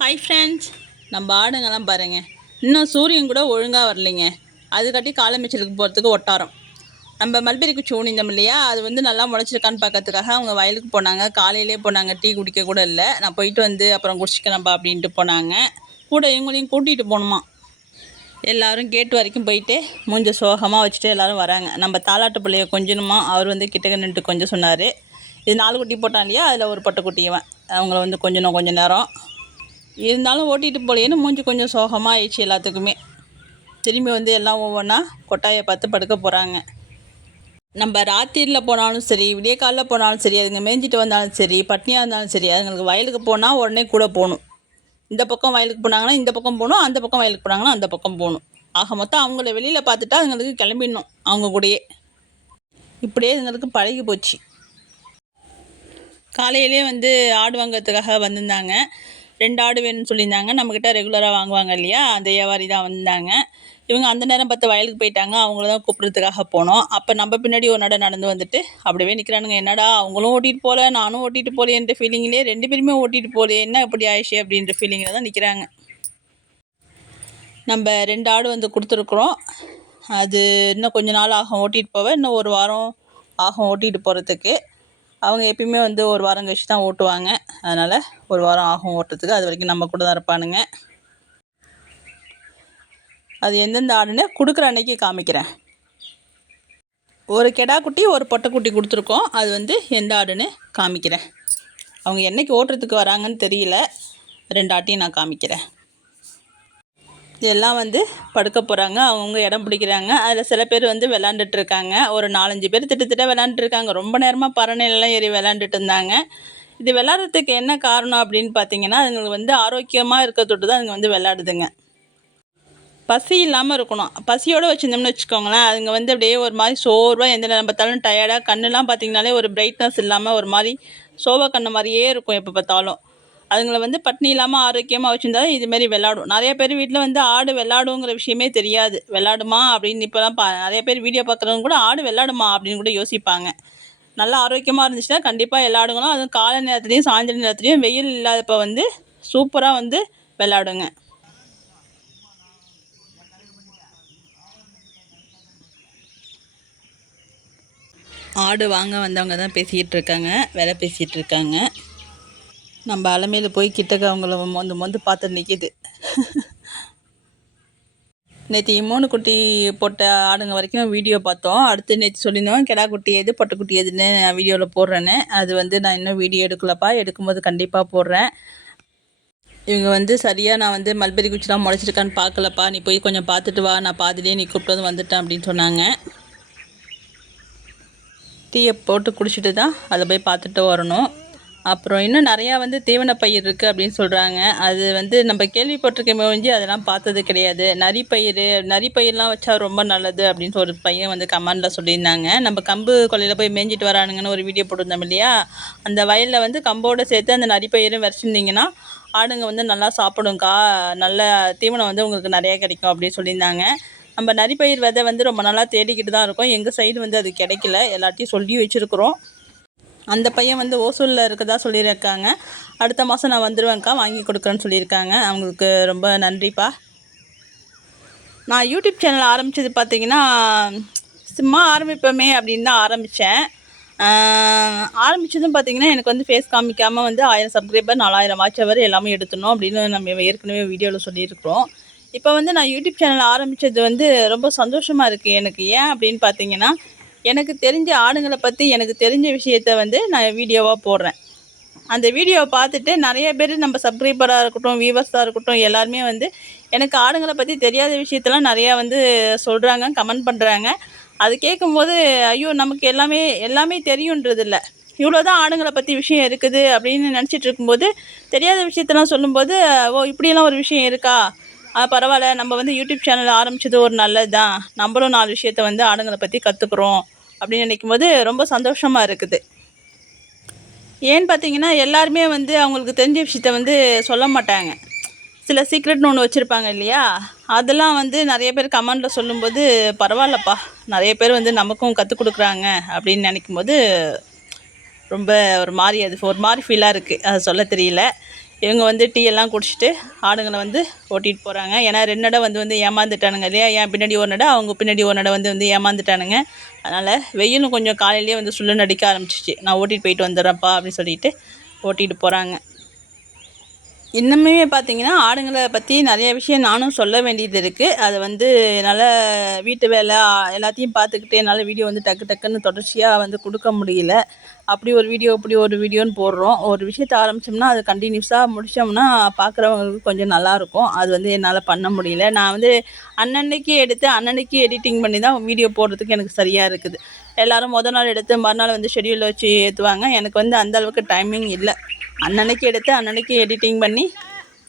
Hi friends நம்ம ஆடுங்கெல்லாம் பாருங்கள் இன்னும் சூரியன் கூட ஒழுங்காக வரலைங்க. அது கட்டி காலமிச்சலுக்கு போகிறதுக்கு ஒட்டாரம் நம்ம மல்பெரி குச்சி ஊனிந்தோம் இல்லையா? அது வந்து நல்லா முளைச்சிருக்கான்னு பார்க்கறதுக்காக அவங்க வயலுக்கு போனாங்க. காலையிலே போனாங்க. டீ குடிக்க கூட இல்லை. நான் போயிட்டு வந்து அப்புறம் குடிச்சிக்கலாம்ப்பா அப்படின்ட்டு போனாங்க. கூட இவங்களையும் கூட்டிகிட்டு போகணுமா எல்லாரும் கேட் வரைக்கும் போயிட்டு மூஞ்ச சோகமாக வச்சுட்டு எல்லோரும் வராங்க. நம்ம தாலாட்டு பிள்ளைய கொஞ்சணுமா அவர் வந்து கிட்டக்க நின்று கொஞ்சம் சொன்னார். இது நாலு குட்டி போட்டான் இல்லையா? அதில் ஒரு பொட்டை குட்டியவன் அவங்கள வந்து கொஞ்சம் கொஞ்ச நேரம். இருந்தாலும் ஓட்டிகிட்டு போலேன்னு மூஞ்சி கொஞ்சம் சோகமாக ஆயிடுச்சு எல்லாத்துக்குமே. திரும்பி வந்து எல்லாம் ஒவ்வொன்றா கொட்டாயை பார்த்து படுக்க போகிறாங்க நம்ம ராத்திரியில் போனாலும் சரி விடிய காலைல போனாலும் சரி அதுங்க மேய்ஞ்சிட்டு வந்தாலும் சரி பட்னியாக இருந்தாலும் சரி அதுங்களுக்கு வயலுக்கு போனால் உடனே கூட போகணும். இந்த பக்கம் வயலுக்கு போனாங்கன்னா இந்த பக்கம் போகணும் அந்த பக்கம் வயலுக்கு போனாங்கன்னா அந்த பக்கம் போகணும். ஆக மொத்தம் அவங்கள வெளியில் பார்த்துட்டா அதுங்களுக்கு கிளம்பிடணும் அவங்க கூடயே. இப்படியே இதுங்களுக்கு பழகி போச்சு. காலையிலே வந்து ஆடு வாங்குறதுக்காக வந்திருந்தாங்க. ரெண்டு ஆடு வேணும்னு சொல்லியிருந்தாங்க. நம்மக்கிட்ட ரெகுலராக வாங்குவாங்க இல்லையா? அந்த வியாபாரி தான் வந்தாங்க. இவங்க அந்த நேரம் பார்த்து வயலுக்கு போயிட்டாங்க. அவங்கள தான் கூப்பிட்றதுக்காக போனோம். அப்போ நம்ம பின்னாடி ஒரு நட நடந்து வந்துட்டு அப்படியே நிற்கிறானுங்க என்னடா அவங்களும் ஓட்டிகிட்டு போகல நானும் ஓட்டிகிட்டு போகலையன்ற ஃபீலிங்லேயே ரெண்டு பேருமே ஓட்டிகிட்டு போகலையே என்ன இப்படி ஆயிடுச்சு? அப்படின்ற ஃபீலிங்கில் தான் நிற்கிறாங்க நம்ம ரெண்டு ஆடு வந்து கொடுத்துருக்குறோம். அது இன்னும் கொஞ்ச நாள் ஆகும் ஓட்டிகிட்டு போக. இன்னும் ஒரு வாரம் ஆகும் ஓட்டிகிட்டு போகிறதுக்கு அவங்க எப்பயுமே வந்து ஒரு வாரம் கழிச்சு தான் ஓட்டுவாங்க. அதனால் ஒரு வாரம் ஆகும் ஓட்டுறதுக்கு. அது வரைக்கும் நம்ம கூட தான் இருப்பானுங்க. அது எந்தெந்த ஆடுன்னு கொடுக்குற அன்னைக்கு காமிக்கிறேன். ஒரு கெடா குட்டி ஒரு பொட்டைக்குட்டி கொடுத்துருக்கோம். அது வந்து எந்த ஆடுன்னு காமிக்கிறேன். அவங்க என்னைக்கு ஓட்டுறதுக்கு வராங்கன்னு தெரியல. ரெண்டு ஆட்டையும் நான் காமிக்கிறேன். எல்லாம் வந்து படுக்க போகிறாங்க அவங்கவுங்க இடம் பிடிக்கிறாங்க. அதில் சில பேர் வந்து விளாண்டுட்டு இருக்காங்க ஒரு நாலஞ்சு பேர் திட்டத்திட்ட விளாண்டுட்டு ரொம்ப நேரமாக பரணையிலலாம் ஏறி விளாண்டுட்டு இருந்தாங்க இது விளாட்றதுக்கு என்ன காரணம் அப்படின்னு பார்த்தீங்கன்னா அதுங்களுக்கு வந்து ஆரோக்கியமாக இருக்க தொட்டு தான் அதுங்க வந்து விளாடுதுங்க பசி இல்லாமல் இருக்கணும். பசியோடு வச்சுருந்தோம்னு வச்சுக்கோங்களேன். அதுங்க வந்து அப்படியே ஒரு மாதிரி சோர்வாக எந்த நேரம் பார்த்தாலும் டயர்டாக கண்ணுலாம் பார்த்தீங்கனாலே ஒரு பிரைட்னஸ் இல்லாமல் ஒரு மாதிரி சோவ கண்ணு மாதிரியே இருக்கும் எப்போ பார்த்தாலும். அதுங்களை வந்து பட்னி இல்லாமல் ஆரோக்கியமாக வச்சுருந்தா இதுமாரி விளாடும். நிறைய பேர் வீட்டில் வந்து ஆடு விளாடுங்கிற விஷயமே தெரியாது. விளாடுமா அப்படின்னு இப்போலாம் பா நிறைய பேர் வீடியோ பார்க்குறவங்க கூட ஆடு விளாடுமா அப்படின்னு கூட யோசிப்பாங்க. நல்லா ஆரோக்கியமாக இருந்துச்சுன்னா கண்டிப்பாக விளாடுங்களும் அதுவும் காலை நேரத்துலையும் சாயந்தர நேரத்துலையும் வெயில் இல்லாதப்போ வந்து சூப்பராக வந்து விளாடுங்க. ஆடு வாங்க வந்தவங்க தான் பேசிக்கிட்டு இருக்காங்க. வேலை பேசிகிட்டு இருக்காங்க. நம்ம அலமையில் போய் கிட்டக்க அவங்கள மொந்து மொந்து பார்த்து நிற்கிது நேற்று மூணு குட்டி போட்ட ஆடுங்க வரைக்கும் வீடியோ பார்த்தோம். அடுத்து நேற்று சொல்லியிருந்தோம் கெடா குட்டி எது பட்டுக்குட்டி குட்டி எதுன்னு நான் வீடியோவில் போடுறேன்னு. அது வந்து நான் இன்னும் வீடியோ எடுக்கலப்பா. எடுக்கும்போது கண்டிப்பாக போடுறேன். இவங்க வந்து சரியாக நான் வந்து மல்பெரி குச்சிலாம் முளைச்சிருக்கான்னு பார்க்கலப்பா. நீ போய் கொஞ்சம் பார்த்துட்டு வா. நான் பாதிலேயே நீ கூப்பிட்டு வந்து வந்துட்டேன் அப்படின்னு சொன்னாங்க. டீயை போட்டு குடிச்சிட்டு தான் அதை போய் பார்த்துட்டு வரணும். அப்புறம் இன்னும் நிறையா வந்து தீவன பயிர் இருக்குது அப்படின்னு சொல்கிறாங்க அது வந்து நம்ம கேள்விப்பட்டிருக்கமே ஒழிஞ்சு அதெல்லாம் பார்த்தது கிடையாது. நரிப்பயிர் நரிப்பயிர்லாம் வச்சா ரொம்ப நல்லது அப்படின்னு ஒரு பையன் வந்து கமெண்டில் சொல்லியிருந்தாங்க. நம்ம கம்பு கொல்லையில் போய் மேய்ஞ்சிட்டு வரானுங்கன்னு ஒரு வீடியோ போட்டிருந்தோம் இல்லையா? அந்த வயலில் வந்து கம்போடு சேர்த்து அந்த நரிப்பயிரும் விரைச்சிருந்தீங்கன்னா ஆடுங்க வந்து நல்லா சாப்பிடும்க்கா நல்ல தீவனம் வந்து உங்களுக்கு நிறையா கிடைக்கும் அப்படின்னு சொல்லியிருந்தாங்க. நம்ம நரிப்பயிர் விதை வந்து ரொம்ப நாளாக தேடிக்கிட்டு தான் இருக்கோம். எங்கள் சைடு வந்து அது கிடைக்கல. எல்லாத்தையும் சொல்லி வச்சுருக்குறோம். அந்த பையன் வந்து ஓசூரில் இருக்கதா சொல்லியிருக்காங்க. அடுத்த மாதம் நான் வந்துடுவேன்க்கா வாங்கி கொடுக்குறேன்னு சொல்லியிருக்காங்க. அவங்களுக்கு ரொம்ப நன்றிப்பா. நான் யூடியூப் சேனல் ஆரம்பித்தது பார்த்தீங்கன்னா சும்மா ஆரம்பிப்போமே அப்படின்னு தான் ஆரம்பித்தேன். ஆரம்பித்ததும் பார்த்தீங்கன்னா எனக்கு வந்து ஃபேஸ் காமிக்காமல் வந்து ஆயிரம் சப்ஸ்கிரைபர் நாலாயிரம் வாட்சவர் எல்லாமே எடுத்துணும் அப்படின்னு நம்ம ஏற்கனவே வீடியோவில் சொல்லியிருக்கிறோம். இப்போ வந்து நான் யூடியூப் சேனல் ஆரம்பித்தது வந்து ரொம்ப சந்தோஷமாக இருக்குது எனக்கு. ஏன் அப்படின்னு பார்த்தீங்கன்னா எனக்கு தெரிஞ்ச ஆடுங்களை பற்றி எனக்கு தெரிஞ்ச விஷயத்த வந்து நான் வீடியோவாக போடுறேன். அந்த வீடியோவை பார்த்துட்டு நிறைய பேர் நம்ம சப்ஸ்கிரைபராக இருக்கட்டும் வியூவர்ஸாக இருக்கட்டும் எல்லாருமே வந்து எனக்கு ஆடுங்களை பற்றி தெரியாத விஷயத்தெல்லாம் நிறையா வந்து சொல்கிறாங்க கமெண்ட் பண்ணுறாங்க அது கேட்கும்போது ஐயோ நமக்கு எல்லாமே எல்லாமே தெரியுன்றது இல்லை இவ்வளோ தான் ஆடுங்களை பற்றி விஷயம் இருக்குது அப்படின்னு நினச்சிட்டு இருக்கும்போது தெரியாத விஷயத்தெல்லாம் சொல்லும்போது ஓ இப்படியெல்லாம் ஒரு விஷயம் இருக்கா? பரவாயில்ல. நம்ம வந்து யூடியூப் சேனல் ஆரம்பித்தது ஒரு நல்லது தான் நம்மளும் நாலு விஷயத்த வந்து ஆடுங்களை பற்றி கற்றுக்குறோம் அப்படின்னு நினைக்கும் போது ரொம்ப சந்தோஷமாக இருக்குது. ஏன்னு பார்த்தீங்கன்னா எல்லாருமே வந்து அவங்களுக்கு தெரிஞ்ச விஷயத்த வந்து சொல்ல மாட்டாங்க. சில சீக்ரெட்னு ஒன்று வச்சுருப்பாங்க இல்லையா? அதெல்லாம் வந்து நிறைய பேர் கமெண்டில் சொல்லும்போது பரவாயில்லப்பா நிறைய பேர் வந்து நமக்கும் கற்றுக் கொடுக்குறாங்க அப்படின்னு நினைக்கும் போது ரொம்ப ஒரு மாதிரி அது ஒரு மாதிரி ஃபீலாக இருக்குது அது சொல்ல தெரியல. இவங்க வந்து டீ எல்லாம் குடிச்சிட்டு ஆடுங்களை வந்து ஓட்டிகிட்டு போகிறாங்க ஏன்னா ரெண்டு நட வந்து வந்து ஏமாந்துட்டானுங்க இல்லையா? என் பின்னாடி ஒரு நட அவங்க பின்னாடி ஒரு நட வந்து வந்து ஏமாந்துட்டானுங்க. அதனால் வெயிலும் கொஞ்சம் காலையிலேயே வந்து சுள்ளுன்னு அடிக்க ஆரம்பிச்சிச்சு நான் ஓட்டிகிட்டு போயிட்டு வந்துடுறேன்ப்பா அப்படின்னு சொல்லிட்டு ஓட்டிகிட்டு போகிறாங்க இன்னுமே பார்த்தீங்கன்னா ஆடுங்களை பற்றி நிறைய விஷயம் நானும் சொல்ல வேண்டியது இருக்குது அது வந்து என்னால் வீட்டு வேலை எல்லாத்தையும் பார்த்துக்கிட்டு என்னால் வீடியோ வந்து டக்கு டக்குன்னு தொடர்ச்சியாக வந்து கொடுக்க முடியல. அப்படி ஒரு வீடியோ இப்படி ஒரு வீடியோன்னு போடுறோம். ஒரு விஷயத்த ஆரம்பித்தோம்னா அது கண்டினியூஸாக முடித்தோம்னா பார்க்குறவங்களுக்கு கொஞ்சம் நல்லாயிருக்கும் அது வந்து என்னால் பண்ண முடியல. நான் வந்து அன்னன்னைக்கு எடுத்து அன்னன்னைக்கு எடிட்டிங் பண்ணி தான் வீடியோ போடுறதுக்கு எனக்கு சரியாக இருக்குது. எல்லோரும் முத நாள் எடுத்து மறுநாள் வந்து ஷெடியூலில் வச்சு ஏற்றுவாங்க எனக்கு வந்து அந்த அளவுக்கு டைமிங் இல்லை. அன்னன்னைக்கு எடுத்து அன்னன்னைக்கு எடிட்டிங் பண்ணி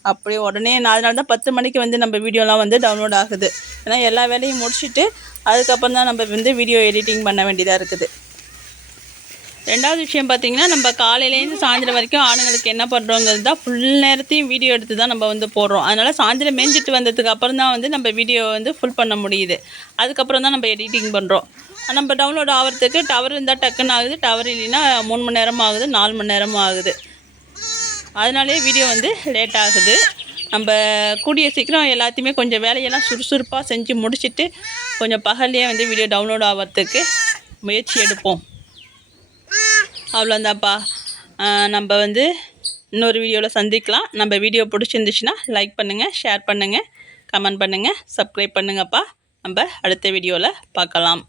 அப்படியே உடனே நான் அதனால தான் பத்து மணிக்கு வந்து நம்ம வீடியோலாம் வந்து டவுன்லோட் ஆகுது. ஏன்னா எல்லா வேலையும் முடிச்சுட்டு அதுக்கப்புறம் தான் நம்ம வந்து வீடியோ எடிட்டிங் பண்ண வேண்டியதாக இருக்குது. ரெண்டாவது விஷயம் பார்த்தீங்கன்னா நம்ம காலையிலேருந்து சாயந்தரம் வரைக்கும் ஆணுங்களுக்கு என்ன பண்ணுறோங்கிறது தான் ஃபுல் நேரத்தையும் வீடியோ எடுத்து தான் நம்ம வந்து போடுறோம். அதனால் சாயந்தரம் மேஞ்சிட்டு வந்ததுக்கு அப்புறம் தான் வந்து நம்ம வீடியோ வந்து ஃபுல் பண்ண முடியுது. அதுக்கப்புறம் தான் நம்ம எடிட்டிங் பண்ணுறோம் நம்ம டவுன்லோட் ஆகிறதுக்கு டவர் இருந்தால் டக்குன்னு ஆகுது டவர் இல்லைன்னா மூணு மணி நேரம் ஆகுது நாலு மணி நேரமும் ஆகுது. அதனாலே வீடியோ வந்து லேட் ஆகுது. நம்ம கூடிய சீக்கிரம் எல்லாத்தையுமே கொஞ்சம் வேலையெல்லாம் சுறுசுறுப்பாக செஞ்சு முடிச்சுட்டு கொஞ்சம் பகல்லையே வந்து வீடியோ டவுன்லோட் ஆகிறதுக்கு முயற்சி எடுப்போம். அவ்வளோந்தாப்பா நம்ம வந்து இன்னொரு வீடியோவில் சந்திக்கலாம். நம்ம வீடியோ பிடிச்சிருந்துச்சுன்னா லைக் பண்ணுங்கள் ஷேர் பண்ணுங்கள் கமெண்ட் பண்ணுங்கள் சப்ஸ்கிரைப் பண்ணுங்கப்பா. நம்ம அடுத்த வீடியோவில் பார்க்கலாம்.